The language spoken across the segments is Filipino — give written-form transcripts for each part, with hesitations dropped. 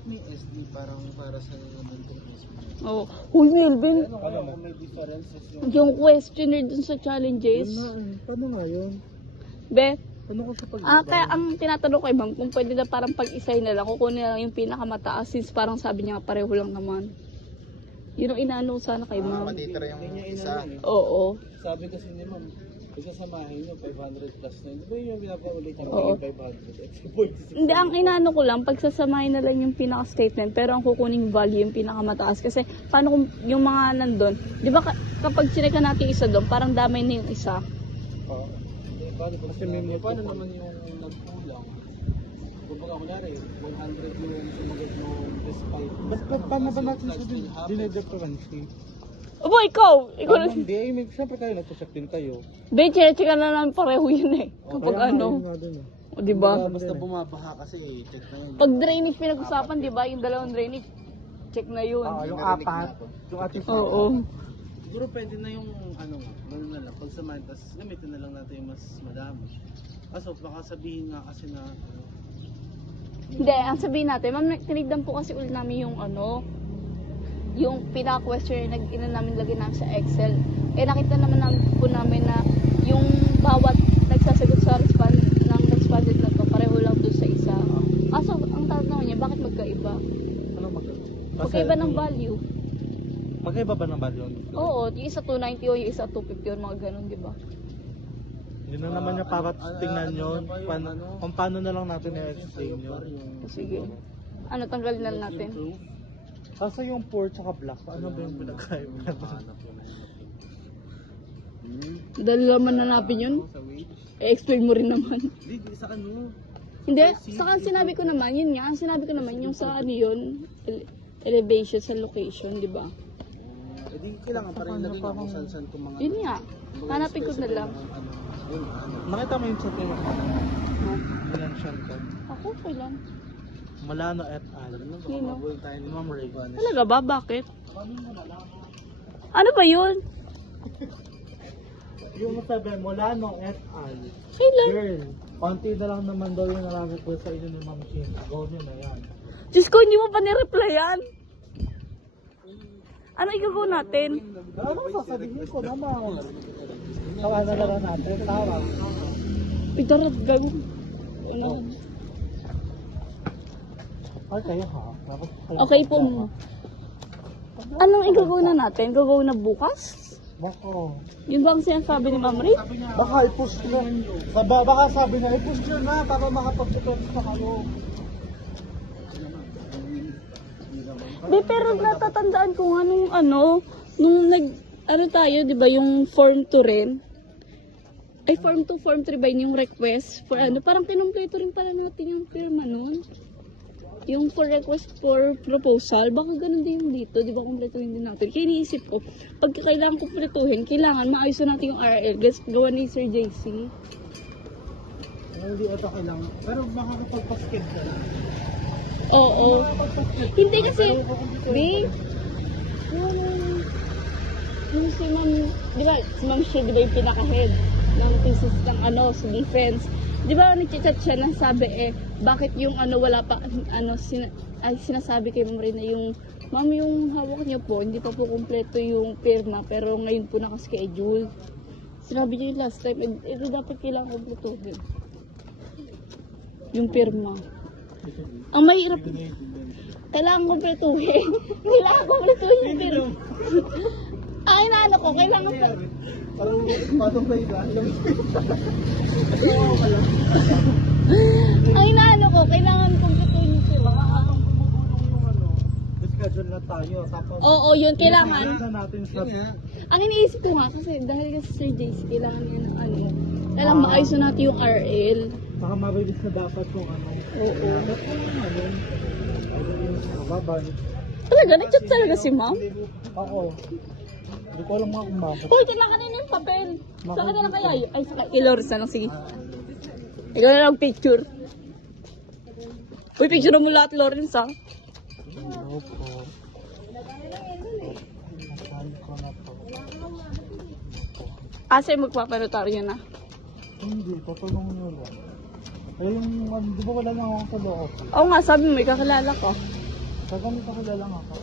Ba't may SD parang para sa mental hospital? Oo. Uy, Melvin, Alam mo, may differences yung questionnaire dun sa challenges. Paano nga yun? Be, Paano ko sa pag kaya ang tinatanong kay ma'am, kung pwede na parang pag-isay na lang, kukunin na lang yung pinakamataas since parang sabi niya pareho lang naman. Yun ang inaano ko sana kay ma'am. Matitira yung isa. Oo. Sabi kasi ni ma'am, isasamahin nyo 500 plus na. Di ba yung pinapaulitan Oo. ng 500? Hindi, ang inaano ko lang, pagsasamahin na lang yung pinaka-statement, pero ang kukuning value yung pinakamataas. Kasi paano kung yung mga nandun, di ba kapag sineka natin isa doon, parang damay na yung isa. Kasi may paano naman yung nagkulang? Kumbaga kunwari, 100 yung sumagot mo despite. Ba't paano ba natin sa dinedifferency? Aba, ikaw na. Hindi, siyempre kayo nagsasak din kayo. Be, check ka na lang pareho yun eh. Kapag ano. O, di ba? Basta bumabaha kasi, check na yun. Pag drainage pinag-usapan, di ba? Yung dalawang drainage, check na yun. Yung apat. Yung ating Oo. Siguro pwede na yung ano na lang, pag samahin, tapos gamitin na lang natin yung mas madami. Kaso baka sabihin nga kasi na Hindi, ang sabihin natin, ma'am, tinigdan po kasi ulit namin yung ano, yung pinaka-question na namin lagay namin sa Excel. Eh nakita naman po namin na yung bawat nagsasagot sa respondent na to, pareho lang doon sa isa. So, ang tanong niya, bakit magkaiba? ano Magkaiba ng value. Magkaiba ba ng value? Oo, yung isa 290 o yung isa 250 o mga ganun, di ba? Yun na naman yung para tingnan yun kung paano na lang natin i-explain yun. Sige. Ano, tanggalin na lang natin. Kasi yung poor tsaka black, ano ba yung pinagkaiba? Dahil naman nanapin yun, i-explain mo rin naman. Hindi, sa ano? Hindi, saka sinabi ko naman, yun nga, sinabi ko naman yung sa ano yun, elevation sa location, di ba? Hindi kailangan pa rin lagay kung saan kung mga Yun nga, hanapin ko na lang. Nakita mo yung chat yung mention ko. Ako, okay lang. Molano et al. Sino? Ma'am Ray. Talaga ba? Bakit? Ano ba yun? Yung sabi, Molano et al. Kailan? Girl, konti na lang naman daw yung nararequest sa inyo ni Ma'am Chin. Go nyo na yan. Diyos ko, hindi mo pa nireplyan. Ano igagawa natin? Ano sasabihin ko naman? Tawa na lang natin, tawa. Ito rin, gago. Ano? Ay, kayo ha? Okay po mo. Anong igagawa na natin? Gagawa na bukas? Bako. Yun ba ang sinasabi ni Ma'am Ray? Baka i-push nyo. Baka sabi na, i-push nyo na para makapag-support na kayo. Di, pero natatandaan ko nga nung ano, nung ano tayo, di ba, yung form 2 rin? Ay, form 2, form 3 ba yun yung request? For ano, parang kinumpleto rin pala natin yung firma nun. Yung for request for proposal, baka ganun din yung dito, di ba, kumpletuhin din natin. Kaya iniisip ko, pag kailangan kumpletuhin, kailangan maayos na natin yung RL, gawa ni Sir JC. Hindi ito kailangan. Pero makakapagpaskid ka na. Oo. Hindi kasi, di, yung si Ma'am, di ba, si Ma'am Shea, di ba yung pinaka-head ng thesis ng ano, sa defense. Di ba, nag-chat siya na sabi bakit yung ano, wala pa, ano, sinasabi kay Ma'am Ray na yung, Ma'am, yung hawak niya po, hindi pa po kumpleto yung pirma, pero ngayon po nakaschedule. Sinabi niya yung last time, ito dapat kailangan kumpletuhin. Yung pirma. Ang mahirap, kailangan kumpletuhin. Kailangan kumpletuhin yung pirma. Ay, naano ko, kailangan pa. Parang patong pa iba. Ang inaano ko, kailangan kumpletuhin yung pirma. Schedule na tayo. Tapos, Oo, yun, kailangan. na natin sa... Ang iniisip ko nga, kasi dahil kasi Sir JC, kailangan niya ng ano, kailangan maayos na natin yung RL. Baka mabilis na dapat yung ano. Oo. Dapat ano. Mababay. Talaga, nag-chat talaga si Ma'am? Oo. Hindi ko alam nga kung bakit. Uy, kailangan na yung papel. Sa kanila kaya yun? Ay, sa kay Loris na lang, sige. Ikaw na lang picture. Uy, picture mo lahat, Lawrence, ha? Hello po. Nasali ko na po. Kasi magpapanotaryo na. Hindi, tutulong nyo lang. Eh yung, di ba wala na ako sa loob? Oo nga, sabi mo, kakilala ko. Sa ganito ko lang ako.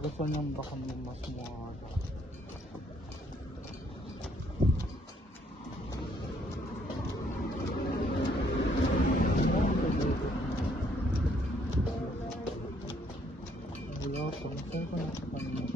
Gusto niyang baka mas mga Hello, saan ko na sa kanina?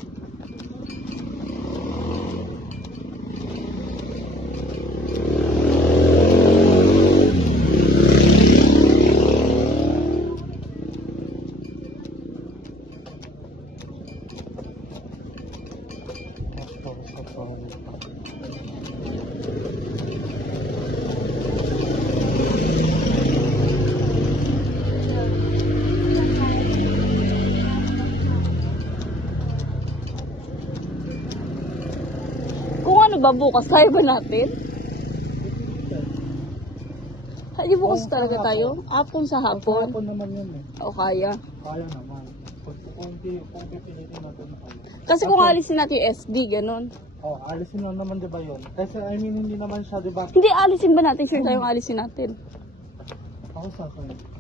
Kung ano ba bukas, tayo ba natin? Hindi bukas talaga tayo? Hapon sa hapon? Hapon naman yun eh. O kaya? Kaya naman. Kung pipilitin natin na kaya. Kasi kung alisin natin yung SB, ganun. Oh, alisin na naman 'di ba 'yon? Kasi I mean hindi naman siya 'di ba? Hindi alisin ba natin? Sure tayong alisin natin. Ako sa akin.